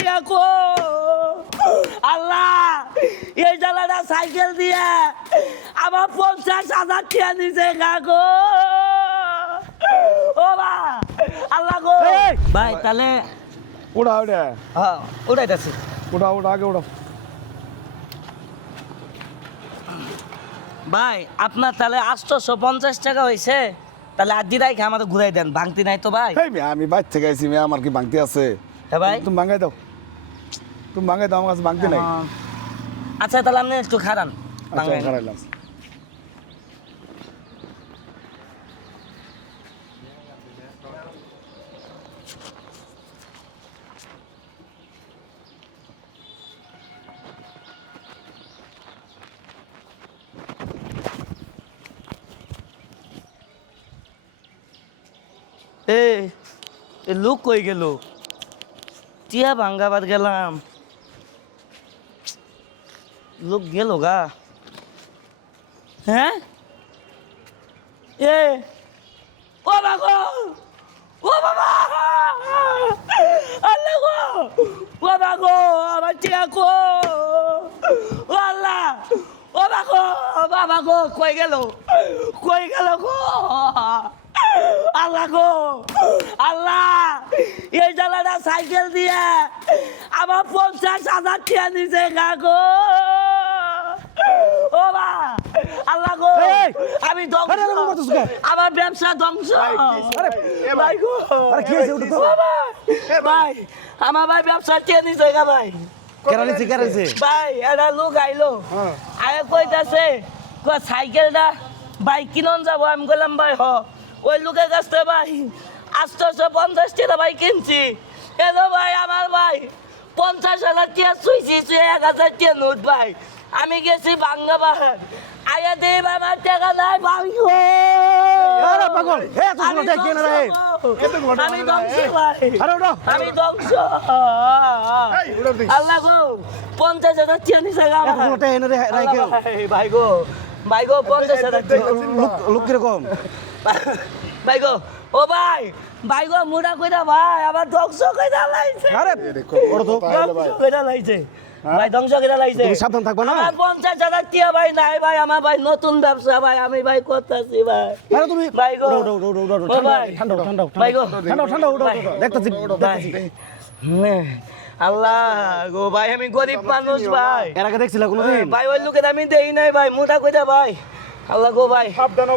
টিয়া কো আল্লাহ এই জ্বালাটা সাইকেল দিয়ে আমার 50,000 টিয়া নিছে গো ও বা আল্লাহ গো ভাই তাহলে ওটা ওটা হ্যাঁ উঠাইতেছি ওটা ওটা আগে ওটা ভাই আপনার তাহলে 850 টাকা হয়েছে তাহলে আর দিদাই খা আমাদের ঘুরাই দেন ভাঙতি নাই তো ভাই আমি বাইর থেকে আইছি মেয়ে আমার কি ভাঙতি আছে হ্যাঁ ভাই তুমি ভাঙাই দাও আমার কাছে ভাঙতি নাই আচ্ছা তাহলে আপনি একটু খারান আচ্ছা খারাইলাম এ লোক কই গেল টিয়া ভাঙ্গাবার গেলাম লোক গেল গা হ্যাঁ এ ও বাবা ও বাবা আল্লাহ গো ও বাবা গো আমার টিয়া গো ও আল্লাহ ও বাবা গো কই গেল গো আল্লাহ গো আল্লাহ এই জ্বালাটা সাইকেল দিয়ে আমার 50,000 টিয়া নিছে গো ও বা আল্লাহ গো আমি ধ্বংস আমার ব্যবসা ধ্বংস ভাই গো ভাই আমার ভাই ব্যবসা টিয়া নিছে গা ভাই কেরানিছে ভাই এটা লোক আইলো আয় কইতাছে সাইকেলটা ভাই কিনন যাবো আমি বললাম ভাই হ ওই লোকের কাছ থেকে ভাই 850 টাকা ভাই কিনছি এলো ভাই আমার ভাই 50,000 টাকা ছুঁইছি 1,000 টাকা নোট ভাই আমি গেছি বাংলাবাহার আয়া দে আমার টাকা নাই ভাই আমি ধ্বংস ভাই আমি ধ্বংস আল্লাহ গো 50,000 টাকা নিছে ভাই গো 50,000 টাকা লোক কিরকম ভাই গো ও ভাই গো মুড়া কইরা ভাই আবার ধ্বংস কইরা লাইছে আরে ওটা তো ধ্বংস কইরা লাইছে ভাই ধ্বংস কইরা লাইছে তুমি সাবধান থাকবা না আমার 50,000 টিয়া ভাই নাই ভাই আমার ভাই নতুন ব্যবসা ভাই আমি ভাই করতেছি ভাই আরে তুমি ভাই গো ঠান্ডা ভাই গো দেখতেছি আল্লাহ গো ভাই আমি গরিব মানুষ ভাই এর আগে দেখছিলা কোনোদিন ভাই ওই লোকের আমি দেই নাই ভাই মোটা কইরা ভাই আল্লাহ গো ভাই সাবধানে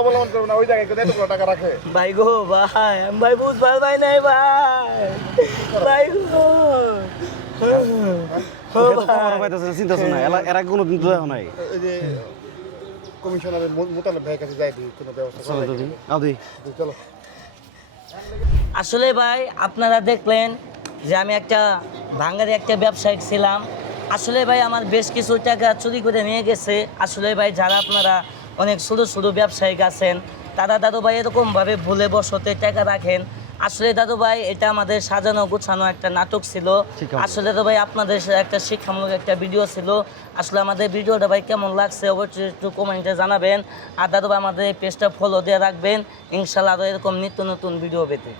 অবলম্বন করবে না ওই জায়গায় এতগুলো টাকা রাখে ভাই গো ভাই আমি ভাই বুঝবার ভাই নাই ভাই গো চিন্তা শোনা এর আগে কোনোদিন তো দেখো নাই এই যে কমিশনারের মোতালেব ভাইয়ের কাছে যাই দিই কোনো ব্যবস্থা করা যায় চলো আসলে ভাই আপনারা দেখলেন যে আমি একটা ভাঙ্গারি একটা ব্যবসায়িক ছিলাম আসলে ভাই আমার বেশ কিছু টাকা চুরি করে নিয়ে গেছে আসলে ভাই যারা আপনারা অনেক ছোটো ছোটো ব্যবসায়িক আছেন তারা দাদু ভাই এরকমভাবে ভুলে বসতে টাকা রাখেন আসলে দাদু ভাই এটা আমাদের সাজানো গোছানো একটা নাটক ছিল আসলে দাদু ভাই আপনাদের একটা শিক্ষামূলক একটা ভিডিও ছিল আসলে আমাদের ভিডিওটা ভাই কেমন লাগছে অবশ্যই একটু কমেন্টে জানাবেন আর দাদু ভাই আমাদের এই পেজটা ফলো দিয়ে রাখবেন ইনশাল্লাহ আরও এরকম নিত্য নতুন ভিডিও পেতে